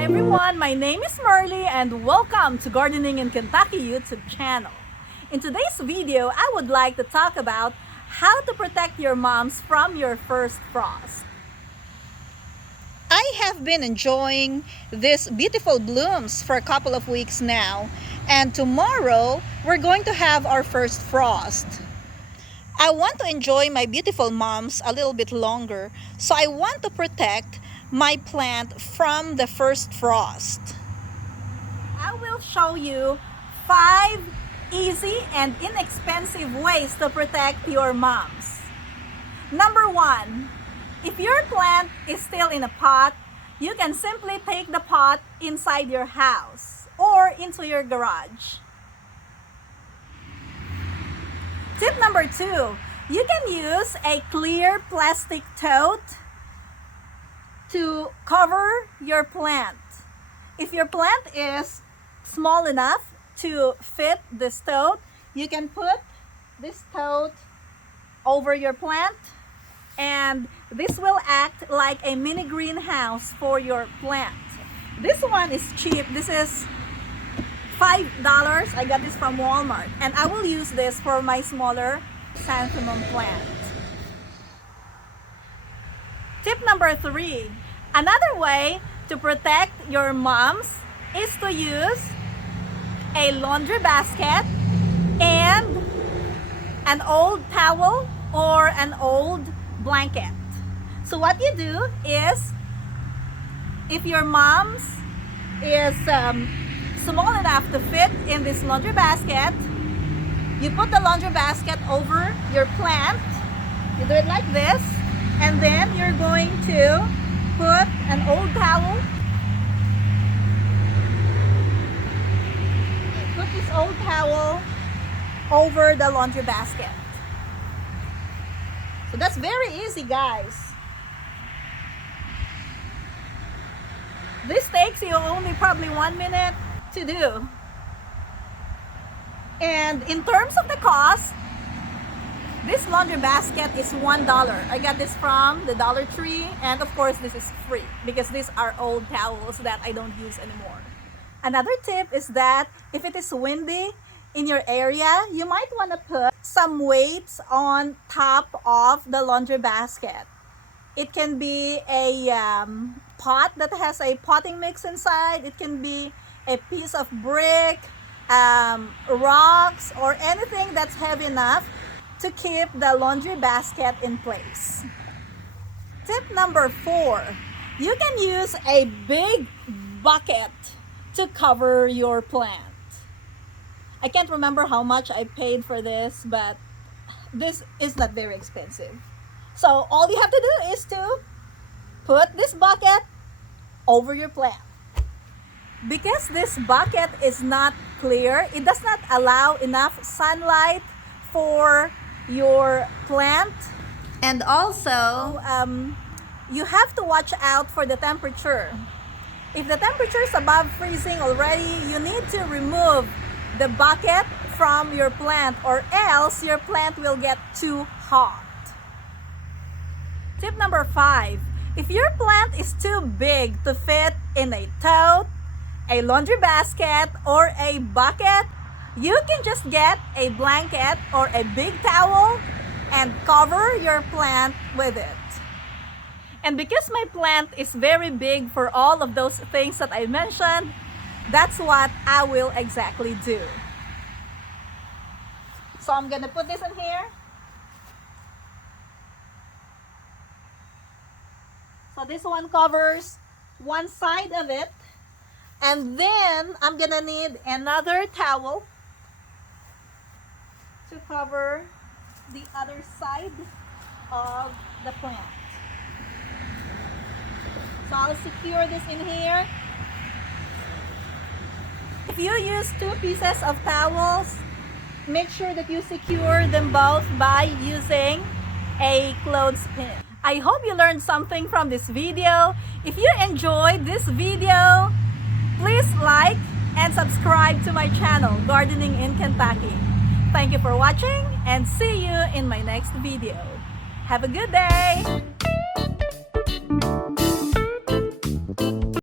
Hi everyone, my name is Marley and welcome to Gardening in Kentucky YouTube channel. In today's video, I would like to talk about how to protect your mums from your first frost. I have been enjoying these beautiful blooms for a couple of weeks now, and tomorrow we're going to have our first frost. I want to enjoy my beautiful mums a little bit longer, so I want to protect my plant from the first frost. I will show you 5 easy and inexpensive ways to protect your mums. Number 1, if your plant is still in a pot, you can simply take the pot inside your house or into your garage. Tip number 2, you can use a clear plastic tote to cover your plant. If your plant is small enough to fit this tote, you can put this tote over your plant, and this will act like a mini greenhouse for your plant. This one is cheap. This is $5. I got this from Walmart, and I will use this for my smaller chrysanthemum plant. Tip number 3, another way to protect your mums is to use a laundry basket and an old towel or an old blanket. So what you do is, if your mom's is small enough to fit in this laundry basket, you put the laundry basket over your plant. You do it like this, and then you're going to put an old towel. Put this old towel over the laundry basket. So that's very easy, guys. This takes you only probably 1 minute to do. And in terms of the cost, this laundry basket is $1. I got this from the Dollar Tree, and of course this is free because these are old towels that I don't use anymore. Another tip is that if it is windy in your area, you might want to put some weights on top of the laundry basket. It can be a pot that has a potting mix inside. It can be a piece of brick, rocks, or anything that's heavy enough to keep the laundry basket in place. Tip number 4, you can use a big bucket to cover your plant. I can't remember how much I paid for this, but this is not very expensive. So all you have to do is to put this bucket over your plant. Because this bucket is not clear, it does not allow enough sunlight for your plant. And also, you have to watch out for the temperature. If the temperature is above freezing already, you need to remove the bucket from your plant, or else your plant will get too hot. Tip number 5, if your plant is too big to fit in a tote, a laundry basket, or a bucket, you can just get a blanket or a big towel and cover your plant with it. And because my plant is very big for all of those things that I mentioned, that's what I will exactly do. So I'm gonna put this in here. So this one covers one side of it. And then I'm gonna need another towel to cover the other side of the plant. So I'll secure this in here. If you use 2 pieces of towels, make sure that you secure them both by using a clothespin. I hope you learned something from this video. If you enjoyed this video, please like and subscribe to my channel, Gardening in Kentucky. Thank you for watching, and see you in my next video. Have a good day!